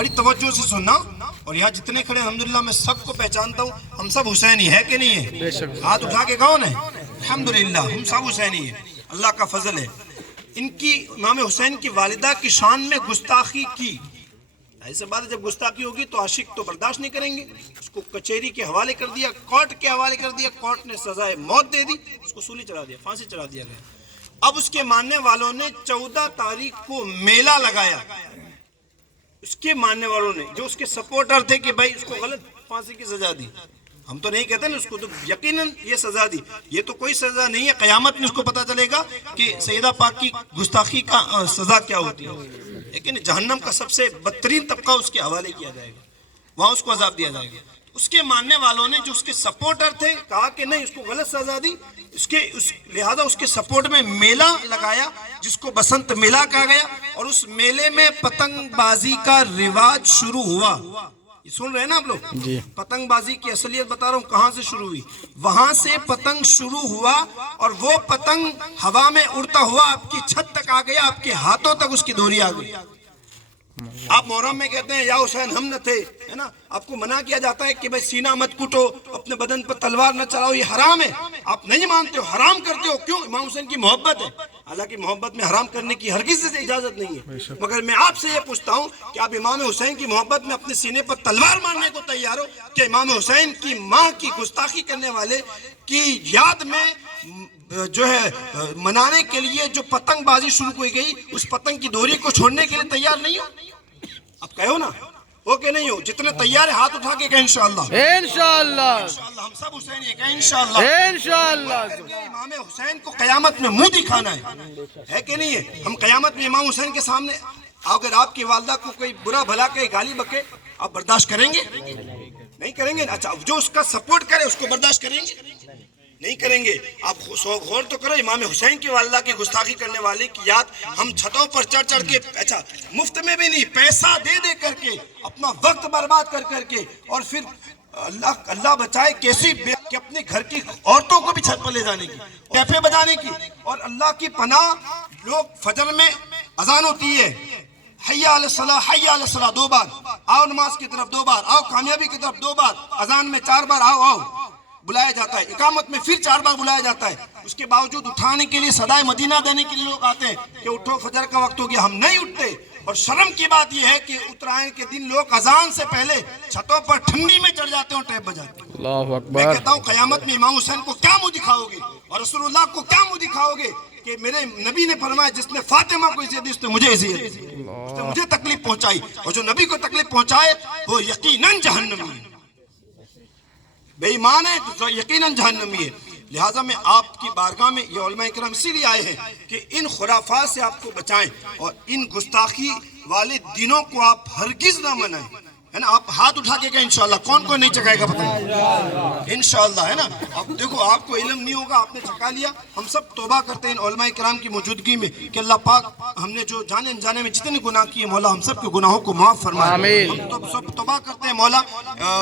بڑی توجہ سے سننا، اور یہاں جتنے کھڑے الحمدللہ میں سب کو پہچانتا ہوں، ہم سب حسینی ہے کہ نہیں ہے؟ ہاتھ اٹھا کے کون ہے؟ الحمدللہ ہم سب حسینی ہیں، اللہ کا فضل ہے۔ ان کی امام حسین کی والدہ کی شان میں گستاخی کی، ایسے بات ہے جب گستاخی ہوگی تو عاشق تو برداشت نہیں کریں گے، اس کو کچہری کے حوالے کر دیا، کورٹ کے حوالے کر دیا، کورٹ نے سزائے موت دے دی، اس کو سولی چڑھا دیا، پھانسی چڑھا دیا گیا۔ اب اس کے ماننے والوں نے 14 تاریخ کو میلہ لگایا، اس کے ماننے والوں نے جو اس کے سپورٹر تھے کہ بھائی اس کو غلط پھانسی کی سزا دی، ہم تو نہیں کہتے نا، اس کو تو یقیناً یہ سزا دی، یہ تو کوئی سزا نہیں ہے، قیامت میں اس کو پتا چلے گا کہ سیدہ پاک کی گستاخی کا سزا کیا ہوتی ہے، لیکن جہنم کا سب سے بدترین طبقہ اس کے حوالے کیا جائے گا، وہاں اس کو عذاب دیا جائے گا۔ اس کے ماننے والوں نے جو اس کے سپورٹر تھے کہا کہ نہیں اس کو غلط سزا دی، لہذا اس کے سپورٹ میں میلہ لگایا جس کو بسنت میلہ کہا گیا، اور اس میلے میں پتنگ بازی کا رواج شروع ہوا۔ یہ سن رہے ہیں نا آپ لوگ؟ پتنگ بازی کی اصلیت بتا رہا ہوں کہاں سے شروع ہوئی، وہاں سے پتنگ شروع ہوا، اور وہ پتنگ ہوا میں اڑتا ہوا آپ کی چھت تک آ گیا، آپ کے ہاتھوں تک اس کی ڈوری آ گئی۔ آپ محرم میں کہتے ہیں یا حسین ہم نہ تھے، ہے نا، آپ کو منع کیا جاتا ہے کہ بھائی سینہ مت کٹو، اپنے بدن پر تلوار نہ چلاؤ، یہ حرام ہے، آپ نہیں مانتے ہو، حرام کرتے ہو، کیوں؟ امام حسین کی محبت ہے، حالانکہ محبت میں حرام کرنے کی ہرگز سے اجازت نہیں ہے، مگر میں آپ سے یہ پوچھتا ہوں کہ آپ امام حسین کی محبت میں اپنے سینے پر تلوار مارنے کو تیار ہو کہ امام حسین کی ماں کی گستاخی کرنے والے کی یاد میں جو ہے منانے کے لیے جو پتنگ بازی شروع ہوئی گئی، اس پتنگ کی ڈوری کو چھوڑنے کے لیے تیار نہیں ہو؟ اب کہو نا ہو کہ نہیں ہو؟ جتنے تیار ہیں ہاتھ اٹھا کے کہ انشاءاللہ انشاءاللہ انشاءاللہ ہم سب حسینی ہیں کہ انشاءاللہ انشاءاللہ امام حسین کو قیامت میں منہ دکھانا ہے کہ نہیں ہے؟ ہم قیامت میں امام حسین کے سامنے اگر آپ کی والدہ کو کوئی برا بھلا کہے، گالی بکے، آپ برداشت کریں گے؟ نہیں کریں گے۔ اچھا جو اس کا سپورٹ کرے اس کو برداشت کریں گے؟ نہیں کریں گے۔ آپ غور تو کرو، امام حسین کی والدہ کی گستاخی کرنے والے کی یاد ہم چھتوں پر چڑھ چڑھ کے، اچھا مفت میں بھی نہیں، پیسہ دے دے کر کے، اپنا وقت برباد کر کر کے، اور پھر اللہ بچائے کیسی کہ اپنے گھر کی عورتوں کو بھی چھت پر لے جانے کی، ٹیپے بجانے کی، اور اللہ کی پناہ لوگ فجر میں اذان ہوتی ہے، حی علی الصلاۃ حی علی الصلاۃ، 2 بار آؤ نماز کی طرف، 2 بار آؤ کامیابی کی طرف، 2 بار اذان میں 4 بار آؤ آؤ بلایا جاتا ہے، اقامت میں پھر 4 بار بلایا جاتا ہے، اس کے باوجود اٹھانے کے لیے صدائے مدینہ دینے کے لیے لوگ آتے ہیں کہ اٹھو فجر کا وقت ہو گیا، ہم نہیں اٹھتے۔ اور شرم کی بات یہ ہے کہ اترائن کے دن لوگ اذان سے پہلے چھتوں پر ٹھنڈی میں چڑھ جاتے ہیں اور ٹیپ بجاتے ہیں۔ اللہ میں اکبر کہتا ہوں قیامت میں امام حسین کو کیا منہ دکھاؤ گے، اور رسول اللہ کو کیا منہ دکھاؤ گے کہ میرے نبی نے فرمایا جس نے فاطمہ کو عزت دی اس نے مجھے عزت دی، اس نے مجھے تکلیف پہنچائی، اور جو نبی کو تکلیف پہنچائے وہ یقیناً جہنمی ہے، بے ایمان ہے تو یقیناً جہنمی ہے۔ لہٰذا میں آپ کی بارگاہ میں یہ علماء کرام اسی لیے آئے ہیں کہ ان خرافات سے آپ کو بچائیں، اور ان گستاخی والے دنوں کو آپ ہرگز نہ منائیں، ہے نا۔ آپ ہاتھ اٹھا کے کہ انشاءاللہ کون کون نہیں چکائے گا پتہ نہیں، انشاءاللہ، ہے نا۔ اب دیکھو آپ کو علم نہیں ہوگا، آپ نے چکا لیا، ہم سب توبہ کرتے ہیں ان علماء کرام کی موجودگی میں کہ اللہ پاک ہم نے جو جانے انجانے میں جتنے گناہ کیے مولا ہم سب کے گناہوں کو معاف فرمائے، آمین۔ ہم سب توبہ کرتے ہیں مولا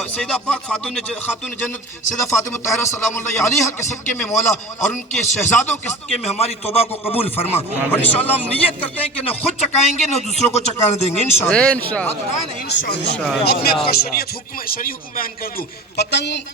سیدہ پاک خاتون جنت سیدہ فاطمہ طاہرہ سلام اللہ علیہا کے صدقے میں مولا، اور ان کے شہزادوں کے صدقے میں ہماری توبہ کو قبول فرما، اور انشاءاللہ ہم نیت کرتے ہیں کہ نہ خود چکائیں گے نہ دوسروں کو چکانے دیں گے انشاءاللہ۔ انشاءاللہ اب میں آپ کا شریعت حکم شریع حکم بیان کر دوں، پتنگ